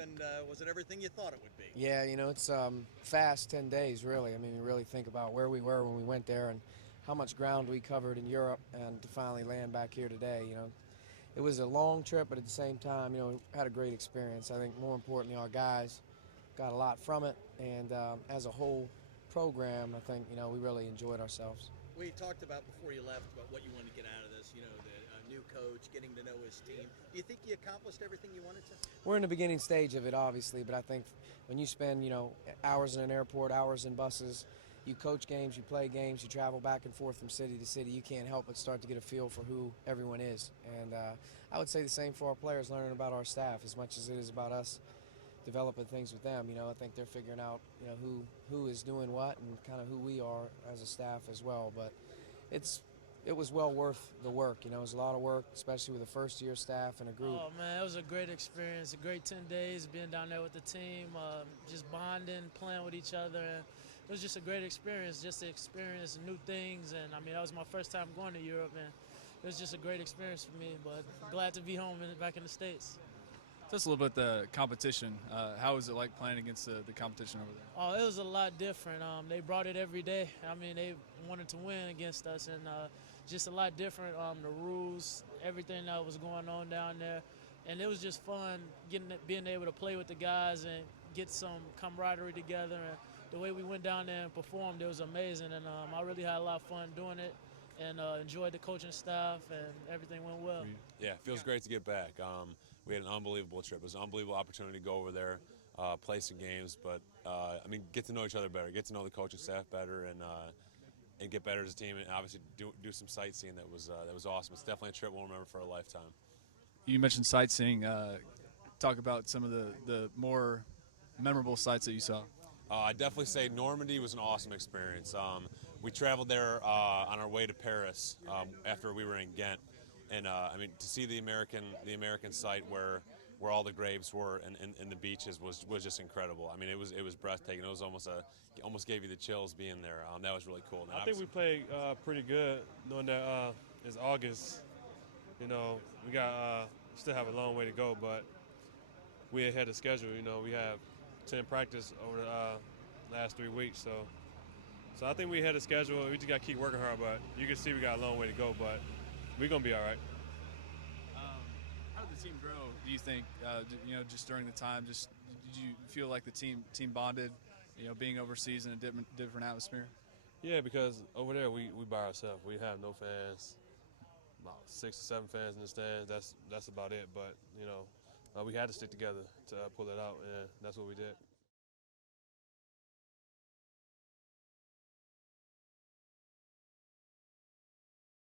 and was it everything you thought it would be? Yeah, it's fast 10 days, really. I mean, you really think about where we were when we went there and how much ground we covered in Europe, and to finally land back here today, it was a long trip, but at the same time, had a great experience. I think more importantly, our guys got a lot from it, and as a whole program, I think, we really enjoyed ourselves. We talked about before you left about what you wanted to get out of this, the new coach, getting to know his team. Do you think you accomplished everything you wanted to? We're in the beginning stage of it, obviously, but I think when you spend, hours in an airport, hours in buses, you coach games, you play games, you travel back and forth from city to city, you can't help but start to get a feel for who everyone is. And I would say the same for our players, learning about our staff as much as it is about us developing things with them. I think they're figuring out, who is doing what and kind of who we are as a staff as well. But it was well worth the work. It was a lot of work, especially with a first-year staff and a group. Oh man, it was a great experience. A great 10 days being down there with the team, just bonding, playing with each other. And it was just a great experience, just to experience new things. And I mean, that was my first time going to Europe, and it was just a great experience for me. But glad to be home and back in the States. Tell us a little bit the competition. How was it like playing against the competition over there? Oh, it was a lot different. They brought it every day. I mean, they wanted to win against us, and just a lot different. The rules, everything that was going on down there, and it was just fun being able to play with the guys and get some camaraderie together. And the way we went down there and performed, it was amazing, and I really had a lot of fun doing it, and enjoyed the coaching staff, and everything went well. Yeah, it feels great to get back. We had an unbelievable trip. It was an unbelievable opportunity to go over there, play some games, but get to know each other better, get to know the coaching staff better, and get better as a team, and obviously do some sightseeing that was awesome. It's definitely a trip we'll remember for a lifetime. You mentioned sightseeing. Talk about some of the more memorable sights that you saw. I'd definitely say Normandy was an awesome experience. We traveled there on our way to Paris after we were in Ghent, and to see the American site where all the graves were and the beaches was just incredible. I mean, it was breathtaking. It was almost gave you the chills being there. That was really cool. And I think we played pretty good, knowing that it's August. We got still have a long way to go, but we ahead of schedule. We have 10 practice over the last 3 weeks, so I think we ahead of schedule. We just got to keep working hard, but you can see we got a long way to go, but we're gonna be all right. How did the team grow, do you think, just during the time? Did you feel like the team bonded, being overseas in a different atmosphere? Yeah, because over there we by ourselves. We have no fans, about 6 or 7 fans in the stands. That's about it, but we had to stick together to pull it out, and that's what we did.